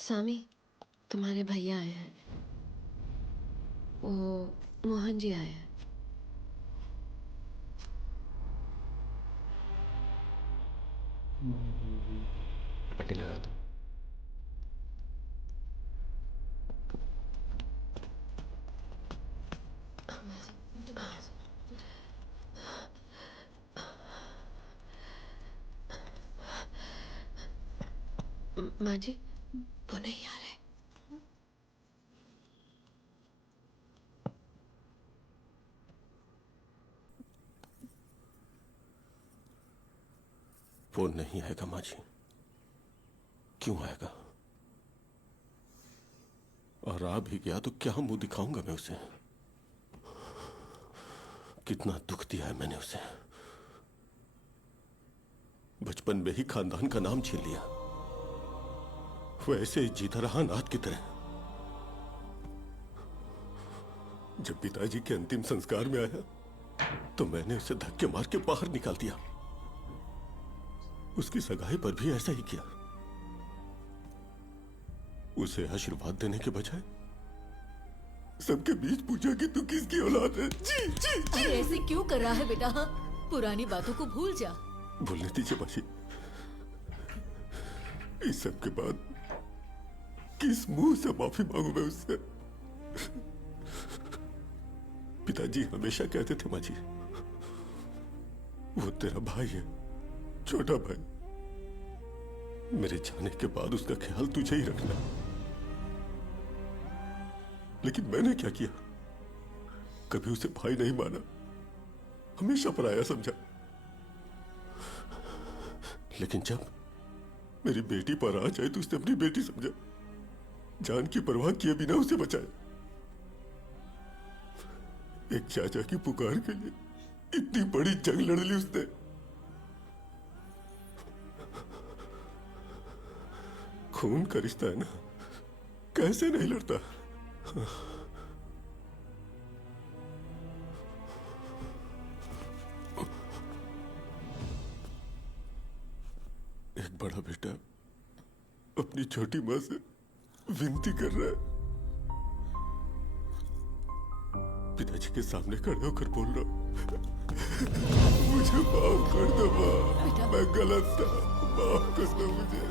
सामी, तुम्हारे भैया आए हैं। वो मोहन जी आए हैं। पट्टी लगा दो। माँ जी, वो नहीं आ रहे। वो नहीं आएगा माँ जी। क्यों आएगा? और आ भी गया तो क्या मुंह दिखाऊंगा मैं उसे? कितना दुख दिया है मैंने उसे। बचपन में ही खानदान का नाम छीन लिया। वो ऐसे ही जीता रहा नाथ की तरह। जब पिताजी के अंतिम संस्कार में आया तो मैंने उसे धक्के मार के बाहर निकाल दिया। उसकी सगाई पर भी ऐसा ही किया। उसे आशीर्वाद देने के बजाय सबके बीच पूछा कि तू किसकी औलाद है। जी जी जी। अरे ऐसे क्यों कर रहा है बेटा? पुरानी बातों को भूल जा। भूलने दीजिए मासी। इस सब के बाद किस मुंह से माफी मांगू मैं उससे? पिताजी हमेशा कहते थे माँ जी, वो तेरा भाई है, छोटा भाई। मेरे जाने के बाद उसका ख्याल तुझे ही रखना। लेकिन मैंने क्या किया? कभी उसे भाई नहीं माना, हमेशा पराया समझा। लेकिन जब मेरी बेटी पर आ जाए तो उसने अपनी बेटी समझा। जान की परवाह किए बिना उसे बचाया। एक चाचा की पुकार के लिए इतनी बड़ी जंग लड़ ली उसने। खून का रिश्ता है ना, कैसे नहीं लड़ता? एक बड़ा बेटा अपनी छोटी मां से विनती कर रहा है। पिताजी के सामने खड़े होकर बोल रहा हूं, मुझे माफ कर दो मां, मैं गलत था, माफ कर दो मुझे।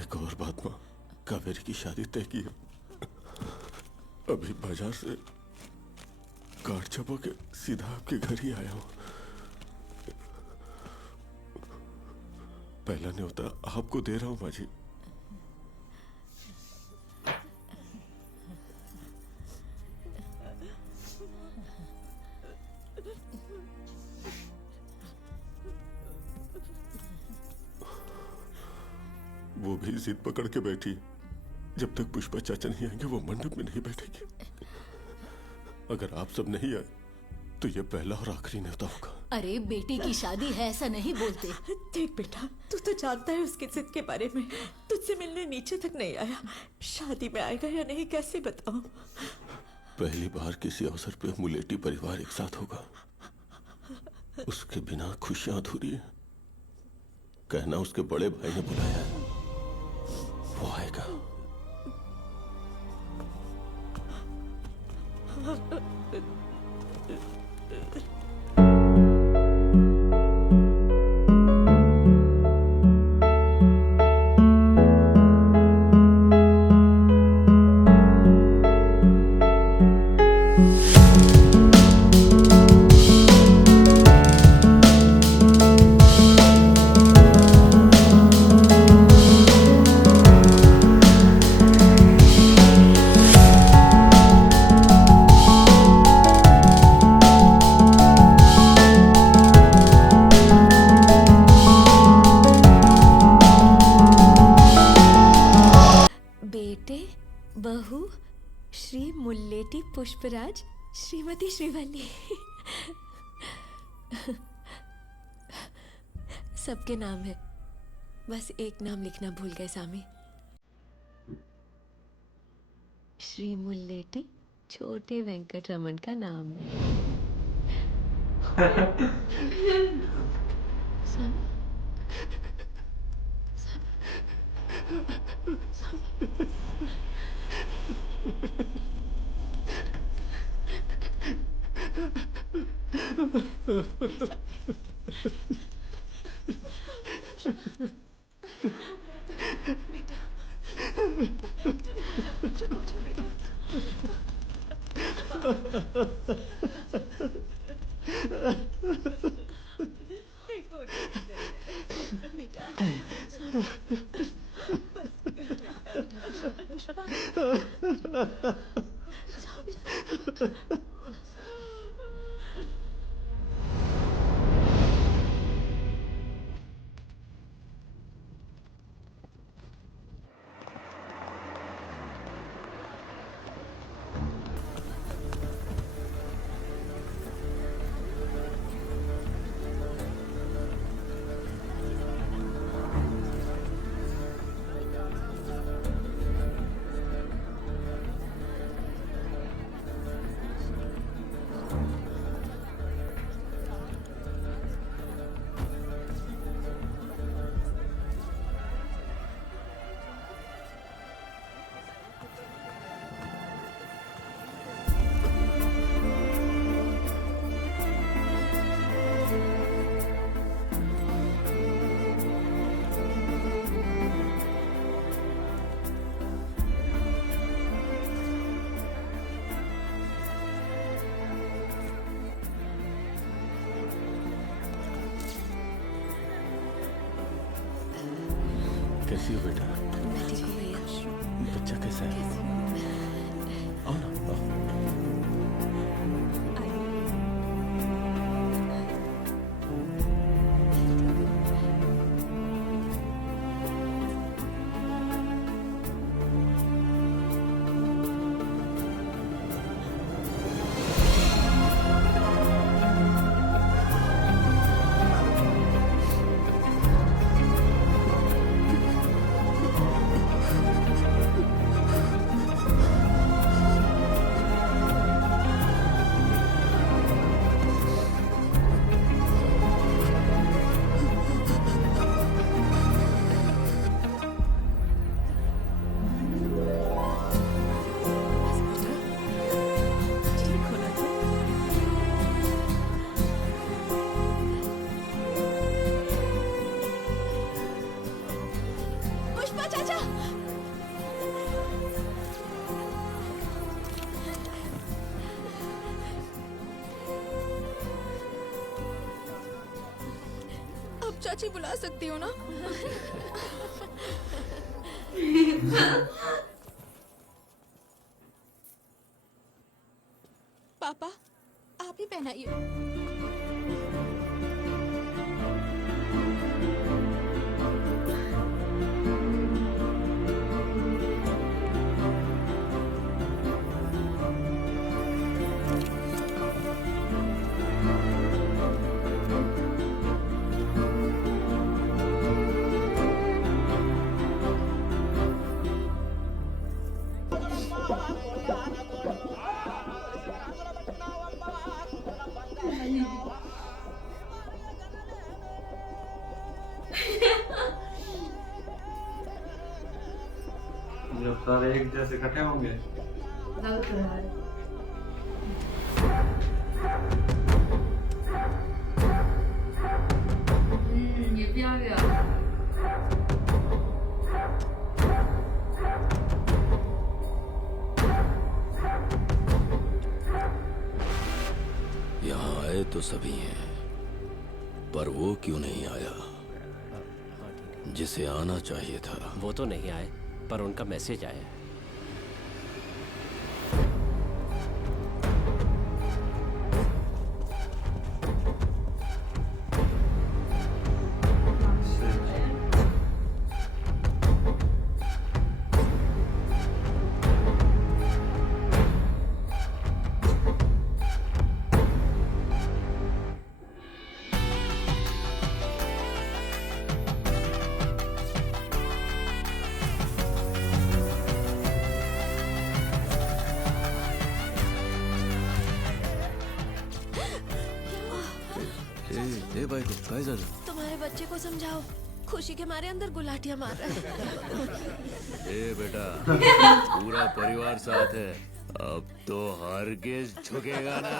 एक और बात मां, कावेरी की शादी तय की है। अभी बाजार से कार्ड छपा के सीधा आपके घर ही आया हूं। पहला न्योता आपको दे रहा हूं माँ जी। वो भी जिद पकड़ के बैठी है। जब तक पुष्पा चाचा नहीं आएंगे वो मंडप में नहीं बैठेगी। अगर आप सब नहीं आए तो ये पहला और आखिरी न्योता होगा। अरे बेटी की शादी है, ऐसा नहीं बोलते। देख बेटा, तू तो जानता है उसकी जिद के बारे में। तुझसे मिलने नीचे तक नहीं आया, शादी में आएगा या नहीं कैसे बताऊं? पहली बार किसी अवसर पे मुलेटी परिवार एक साथ होगा। उसके बिना खुशियां अधूरी है। कहना उसके बड़े भाई ने बुलाया है, वो आएगा। बेटे, बहू, श्री मुल्लेटी पुष्पराज, श्रीमती श्रीवल्ली। सबके नाम है, बस एक नाम लिखना भूल गए सामी। श्री मुल्लेटी छोटे वेंकटरमन का नाम है। सामी, कैसी हो बेटा? मैं ठीक हूँ भैया। बच्चा कैसा है? आओ ना, आओ। ठीक होना तुम। पुष्पा चाचा, अब चाची बुला सकती हो ना? पापा, आप ही पहनाइए। जब सारे एक जैसे इकट्ठे होंगे ये भी आ गया। यहाँ आए तो सभी हैं, पर वो क्यों नहीं आया जिसे आना चाहिए था? वो तो नहीं आए, पर उनका मैसेज आया है। ए बाई को काय झालं? तुम्हारे बच्चे को समझाओ। खुशी के मारे अंदर गुलाटियां मार रहा है। ए बेटा, पूरा परिवार साथ है, अब तो हरगिज झुकेगा ना।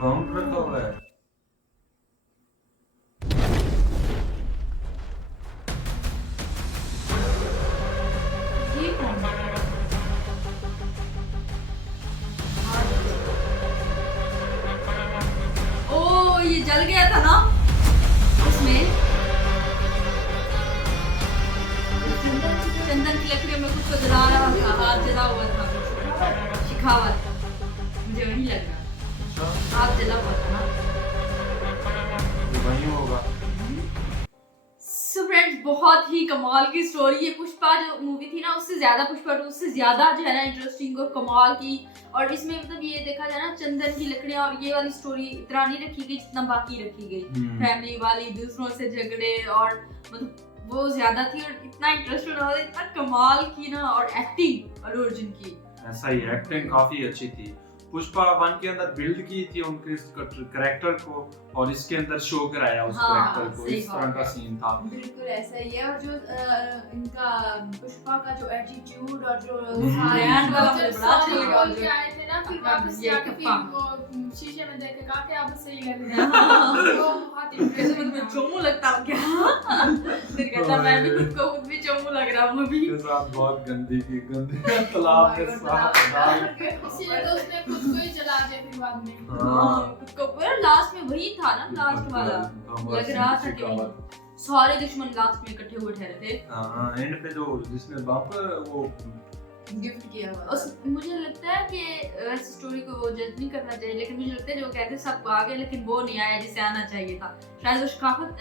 बाउंड रखा हुआ है। ये कौन है? ओ ये जल गया था ना उसमें, चंदन की लकड़ी में कुछ तो जला रहा था, हाथ जला हुआ था, शिखावत, मुझे वही लग रहा, हाथ जला हुआ था ना। ये वही होगा। सो फ्रेंड्स, बहुत ही कमाल की स्टोरी है। पुष्पा जो मूवी थी ना, उससे ज्यादा पुष्पा 2 उससे ज्यादा जो है ना इंटरेस्टिंग और कमाल की। और इसमें मतलब ये देखा जाए ना, चंदन की लकड़ियां और ये वाली स्टोरी इतना नहीं रखी गई जितना बाकी रखी गई। फैमिली वाली, दूसरों से झगड़े, और मतलब वो ज्यादा थी और इतना इंटरेस्टेड और इतना कमाल की ना, और एक्टिंग अल्लू अर्जुन की ऐसा ही, एक्टिंग काफी अच्छी थी। पुष्पा 1 के अंदर बिल्ड की थी उनके कैरेक्टर को, और इसके अंदर शो कराया उस कैरेक्टर को, इस तरह का सीन था। बिल्कुल ऐसा ही है। और जो इनका पुष्पा का जो एटीट्यूड और जो ब्रांड वाला मुझे बड़ा अच्छा लगा। जो आए थे ना, फिर वापस ये जाके कप्पा। फिर वो शीशे में देख के कहा कि अब सही लग रहा है। वो बहुत कैसे इंटरेस्टिंग मैं चोमू लगता हूँ क्या? फिर कहता मैं भी खुद भी चोमू लग रहा हूँ अभी। के साथ बहुत गंदी तालाब में साफ डाल। इसीलिए तो उसने खुद को ही चला दिया फिर बाद में। खुद को पूरा लास्ट में वही था ना, लास्ट वाला लग रहा था कि वही सारे दुश्मन लास्ट में इकट्ठे हुए ठहरे थे। हाँ, एंड पे जो जिसने बम्पर वो गिफ्ट किया हुआ उस मुझे लगता है कि इस स्टोरी को वो जज नहीं करना चाहिए, लेकिन मुझे लगता है जो कहते हैं सब आ गए लेकिन वो नहीं आया जिसे आना चाहिए था। शायद वो शिकाफत,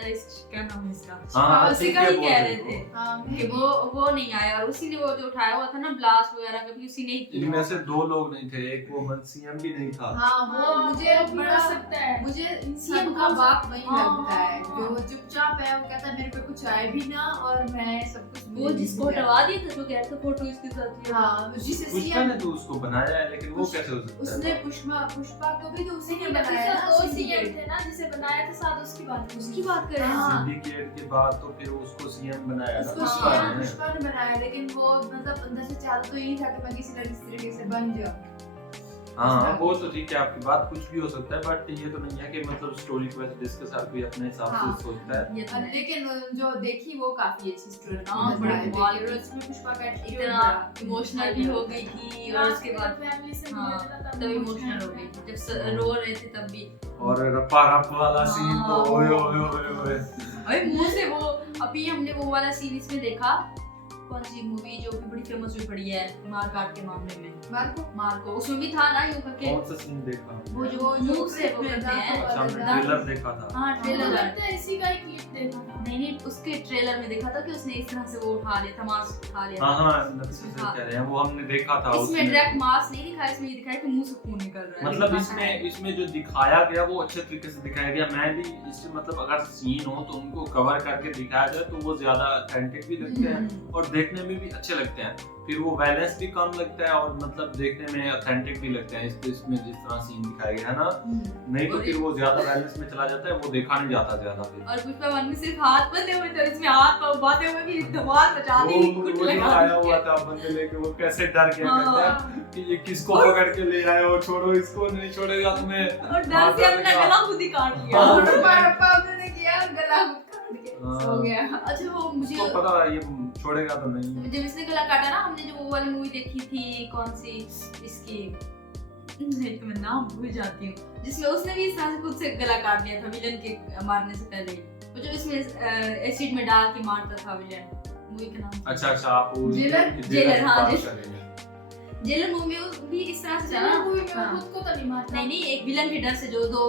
क्या नाम है इसका, हाँ, उसी का ही कह रहे थे हाँ, कि वो नहीं आया, और उसी ने वो जो उठाया हुआ था ना ब्लास्ट वगैरह, कभी उसी ने ही किया। इनमें से 2 लोग नहीं थे, एक वो सीएम भी नहीं था। हाँ, वो मुझे वो भी बड़ा हो सकता है। मुझे CM सबका का बाप वही हाँ, लगता है, हाँ। जो चुपचाप है। वो कहता है मेरे पे कुछ आए भी ना, और मैं सब कुछ वो जिसको हटवा दिया था, जो कह रहा था फोटो इसके साथ ही। हाँ, जिसे पुष्पा ने तो उसको बनाया है, लेकिन वो कैसे हो सकता उसने है? पुष्पा को भी तो उसी ने बनाया बनाया ना, ना, दो syndicate। सीएम थे ना जिसे बनाया था, साथ उसकी बात उसकी बात कर रहे हैं। हाँ। सिंडिकेट के बाद तो फिर उसको सीएम बनाया ना उसको पुष्पा CM ने। पुष्पा ने बनाया, लेकिन वो मतलब अंदर से चाहता तो यही था कि मैं किसी न किसी तरीके से बन जाऊं। हाँ, वो तो ठीक है, आपकी बात कुछ भी हो सकता है, बट ये तो नहीं है कि मतलब स्टोरी को ऐसे डिस्कस हर कोई अपने हिसाब हाँ। से सोचता है। ये तो है। लेकिन जो देखी वो काफी अच्छी स्टोरी थी। हाँ, बड़ी कमाल की। उसमें पुष्पा का attitude इतना बड़ा इमोशनल भी हो गई थी, और उसके बाद फैमिली से हाँ, मिले थे ना, तब इमोशनल हो गई थी, जब रो रहे थे तब भी। और रप्पा रप वाला सीन तो हाँ। ओए ओए ओए ओए। अरे मुंह से वो, अभी हमने वो वाला सीन इसमें देखा, कौन सी मूवी जो भी बड़ी फेमस हुई पड़ी है मारकाट के मामले में, मार्को, उसमें भी था ना यूं करके, कौन सा सीन देखा? वो जो मुंह से वो करते हैं। अच्छा, हमने ट्रेलर देखा था। हाँ, ट्रेलर लगता है इसी का ही क्लिप देखा था। नहीं, उसके ट्रेलर में देखा था कि उसने इस तरह से वो उठा लिया था, मास्क उठा लिया हाँ था। हाँ, नफीस कह रहे हैं, वो हमने देखा था। इसमें डायरेक्ट मास्क नहीं दिखाया, इसमें ये दिखाया कि मुंह से खून निकल रहा है। मतलब दिखाता है। इसमें जो दिखाया गया वो अच्छे तरीके से दिखाया गया। मैं भी इससे मतलब अगर सीन हो तो उनको कवर करके दिखाया जाए तो वो ज्यादा ऑथेंटिक भी लगते हैं और देखने में भी अच्छे लगते हैं। फिर वो वायलेंस भी कम लगता है और मतलब देखने में ऑथेंटिक भी लगते हैं इसमें जिस तरह सीन दिखाया गया है ना। नहीं तो फिर वो ज्यादा वायलेंस में चला जाता है, वो देखा नहीं जाता ज्यादा फिर। और पुष्पा 1 में सिर्फ हाथ बंधे हुए थे, इसमें हाथ पाँव बांधे हुए भी धमाल मचा दी, कुछ वो लगा आया हुआ था बंदे लेके, वो कैसे डर गया करता है कि ये किसको पकड़ के ले आए हो, छोड़ो इसको, नहीं छोड़ेगा तुम्हें। और डर से अपना गला खुद ही काट लिया। हाँ। रप्पा ने किया, गला काट के सो गया। अच्छा, वो मुझे तो पता है ये छोड़ेगा तो नहीं। जब इसने गला काटा ना, हमने जो वो वाली मूवी देखी थी, कौन सी इसकी, नहीं तो मैं नाम भूल जाती हूँ, जिसमें उसने भी इस तरह से खुद से गला काट लिया था विलन के मारने से पहले। वो जो इसमें एसिड में डाल के मारता था विलन, मूवी का नाम। अच्छा, आप जेलर, हाँ, जेलर। जेलर मूवी में भी इस तरह से था ना। मूवी में वो खुद को तो नहीं मारता। नहीं, एक विलन के डर से जो दो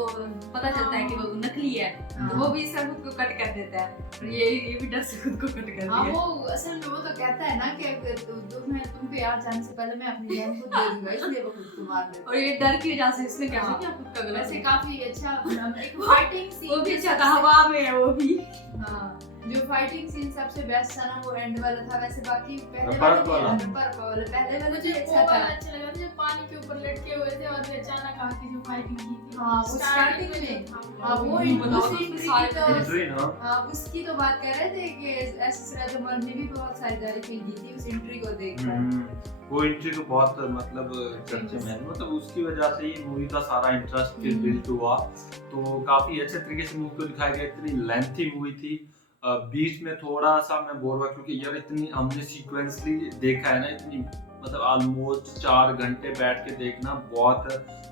पता चलता है कि वो नकली है, तो वो भी इससे खुद को कट कर देता है, और ये भी डर से खुद को कट कर हाँ, दिया। वो असल में वो तो कहता है ना कि अगर तुमको याद जाने से पहले मैं अपनी जान खुद दे दूंगा, इसलिए वो खुद को मार देता है। और ये डर की वजह से इसने क्या हाँ। किया, खुद का गला वैसे काफी अच्छा एक फाइटिंग सीन वो भी अच्छा था, हवा में है वो भी। हाँ, जो फाइटिंग सीन सबसे बेस्ट था ना वो एंड वाला था, वैसे बाकी पहले बर्फ वाला। पहले वाला मुझे भी वो अच्छा वाला था। अच्छा लगा था जब पानी के ऊपर लटके हुए थे और फिर अचानक आके जो फाइटिंग की थी। हाँ, वो स्टार्टिंग में। हाँ, वो वो इंट्री एंट्री ना हाँ उसकी तो बात कर रहे थे कि एस राज अमर ने भी बहुत साझेदारी फील की थी उस एंट्री को देखकर। वो एंट्री तो बहुत मतलब चर्चे में है, मतलब उसकी वजह से ही मूवी का सारा इंटरेस्ट फिर बिल्ड हुआ। तो काफी अच्छे तरीके से मूवी को दिखाया गया। इतनी लेंथी मूवी थी, बीच में थोड़ा सा मैं बोर हुआ क्योंकि यार इतनी हमने सीक्वेंसली देखा है ना, इतनी मतलब ऑलमोस्ट 4 घंटे बैठ के देखना बहुत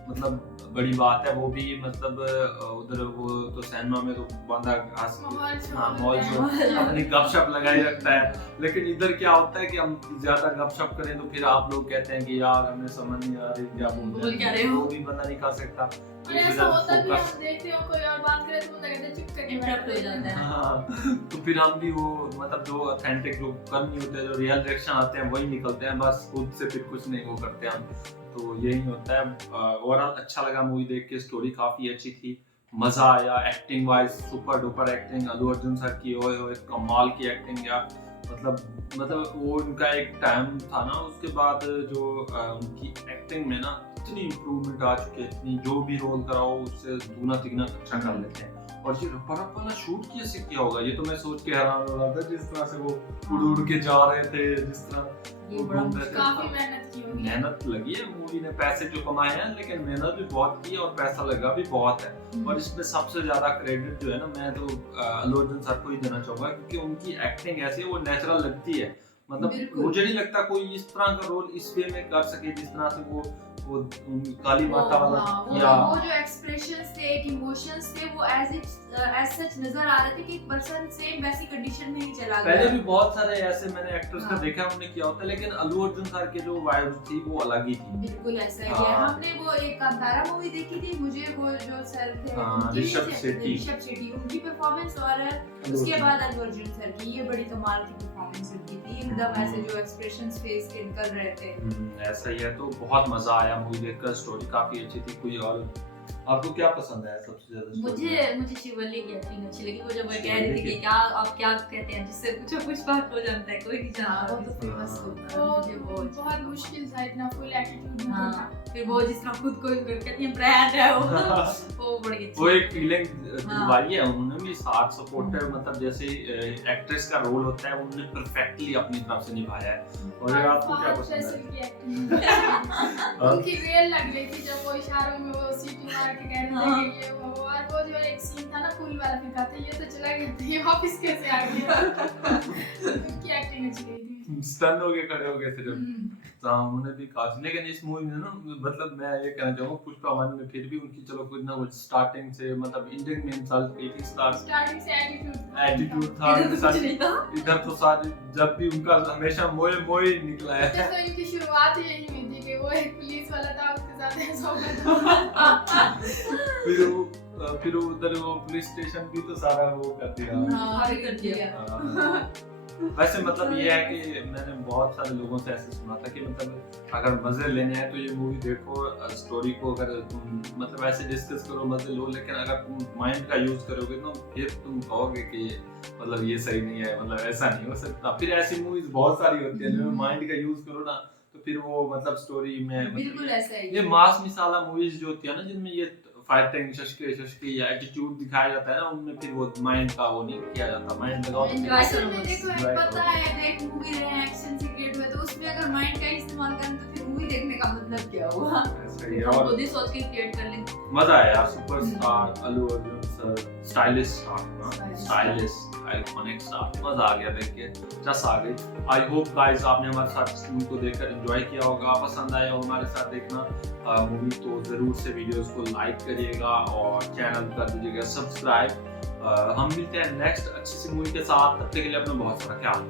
मतलब बड़ी बात है। वो भी मतलब उधर वो तो सिनेमा में तो बंदा मॉल अपनी गपशप लगाई रखता है, लेकिन इधर क्या होता है कि हम ज्यादा गपशप करें तो फिर आप लोग कहते हैं कि यार हमें समझ नहीं आ रही क्या बोल रहे हो, वो भी बंदा नहीं कर सकता। और ऐसा होता भी हम देखते हो कोई और बात करे तो बंदा कहता है चुप करके इंटरप्ट हो जाता है। हाँ, तो फिर हम भी वो मतलब जो ऑथेंटिक जो कर नहीं होते, जो रियल रिएक्शन आते हैं वही निकलते हैं, बस खुद से फिर कुछ नहीं वो करते हम। तो यही होता है। ओवरऑल अच्छा लगा मूवी देख के, स्टोरी काफी अच्छी थी, मजा आया। Acting wise super duper acting, Allu Arjun sir की ओए होए कमाल की एक्टिंग यार। मतलब वो उनका एक टाइम था ना, उसके बाद जो उनकी एक्टिंग में ना इतनी इम्प्रूवमेंट आ चुकी है, इतनी जो भी रोल कराओ उससे दूना तिगुना अच्छा कर लेते हैं। और ये रप वाला शूट कैसे किया होगा, ये तो मैं सोच के हैरान हो रहा था, जिस तरह से वो उड़ के जा रहे थे, जिस तरह वो घूम रहे थे। काफी मेहनत की होगी। मेहनत लगी है मूवी ने, पैसे जो कमाए हैं, लेकिन मेहनत भी बहुत की और पैसा लगा भी बहुत है। और इसमें सबसे ज्यादा क्रेडिट जो है ना, मैं तो अल्लू अर्जुन सर को ही देना चाहूंगा, क्योंकि उनकी एक्टिंग ऐसी है वो नेचुरल लगती है। मतलब मुझे नहीं लगता कोई इस तरह का रोल इस वे में कर सके जिस तरह से वो काली माता वाला या वो जो एक्सप्रेशंस थे, इमोशंस थे, वो एज सच नजर आ रहे थे कि एक पर्सन सेम वैसी कंडीशन में ही चला गया। पहले भी बहुत सारे ऐसे मैंने एक्टर्स का देखा है, उन्होंने किया होता है, लेकिन अल्लू अर्जुन सर के जो वाइब्स थी वो अलग ही थी। बिल्कुल ऐसा ही है। हमने वो एक कांतारा मूवी देखी थी, मुझे वो जो सर थे ऋषभ शेट्टी उनकी परफॉर्मेंस और उसके बाद अल्लू अर्जुन सर की ये बड़ी कमाल की परफॉर्मेंस उनकी थी, एकदम ऐसे जो एक्सप्रेशंस फेस के कर रहे थे। ऐसा ही है। तो बहुत मजा आया मूवी देखकर, स्टोरी काफी अच्छी थी। कोई और आपको क्या पसंद है सबसे ज्यादा? मुझे शिवल्ली की एक्टिंग अच्छी लगी। वो जब मैं कह रही थी कि क्या आप क्या कहते हैं जिससे कुछ बात हो जाता है, कोई नहीं जानता, वो तो फेमस होता है। मुझे वो बहुत मुश्किल था, इतना फुल एटीट्यूड में था। फिर वो जिस तरह खुद को कहती है ब्रांड है वो बड़ी अच्छी। वो एक फीलिंग दिलवाई है उन्होंने भी, साथ सपोर्टर मतलब जैसे एक्ट्रेस का रोल होता है उन्होंने परफेक्टली अपनी तरफ से निभाया है। और आपको क्या पसंद है? उनकी रियल लग रही थी जब वो इशारों में वो सीटी मार के कह रहे थे कि ये वो, और वो जो एक सीन था ना फूल वाला फिर कहते ये तो चला गया था, ये वापस कैसे आ गया। उनकी एक्टिंग अच्छी गई थी। स्टन हो के खड़े हो गए थे जब। उन्होंने भी काफी, लेकिन इस मूवी में ना मतलब मैं ये कहना चाहूँगा पुष्पा 1 में फिर भी उनकी चलो कुछ ना कुछ स्टार्टिंग से मतलब इंडियन में स्टार्टिंग से एटीट्यूड था। इधर तो सारे जब भी उनका हमेशा मोए मोए निकला है। तो इनकी शुरुआत ही यही हुई थी कि वो एक पुलिस वाला था, उसके साथ ऐसा हो गया। फिर उधर वो पुलिस स्टेशन भी तो सारा वो कर दिया। वैसे मतलब ये है कि मैंने बहुत सारे लोगों से ऐसे सुना था कि मतलब अगर मजे लेने हैं तो ये मूवी देखो, स्टोरी को अगर तुम मतलब ऐसे डिस्कस करो मजे लो, लेकिन अगर तुम माइंड का यूज करोगे तो फिर तुम कहोगे कि मतलब ये सही नहीं है, मतलब ऐसा नहीं हो सकता। फिर ऐसी मूवीज बहुत सारी होती है जिनमें माइंड का यूज करो ना तो फिर वो मतलब स्टोरी में बिल्कुल ऐसा ही ये मास मिसाला मूवीज जो होती है ना जिनमें ये फाइटिंग शशके या एटीट्यूड दिखाया जाता है ना, उनमें फिर वो माइंड का वो नहीं किया जाता। माइंड लगाओ तो देखो पता है एक मूवी रहे एक्शन से क्रिएट हुए तो उसमें अगर माइंड का इस्तेमाल करें तो फिर मूवी देखने का मतलब क्या हुआ। हम खुद ही सोच के क्रिएट कर लेंगे। मजा आया यार। Superstar Allu Arjun sir, stylish star, iconic star, मजा आ गया देख के, जस आ गई। आई होप गाइस आपने हमारे साथ इस मूवी को देखकर एंजॉय किया होगा, पसंद आया हो हमारे साथ देखना मूवी तो जरूर से वीडियोस को लाइक करिएगा और चैनल कर दीजिएगा सब्सक्राइब। हम मिलते हैं नेक्स्ट अच्छी सी मूवी के साथ, तब तक के लिए अपना बहुत सारा ख्याल।